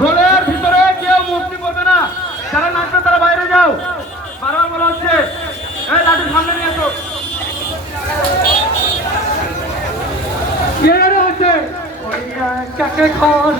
ঢোলের ভিতরে কেউ মুক্তি করবে না, যারা নাচবে তারা বাইরে যাও। বারবার বলা হচ্ছে এই লাঠি সামনে নিয়ে এসো। কে আছে কাকে খাওয়ার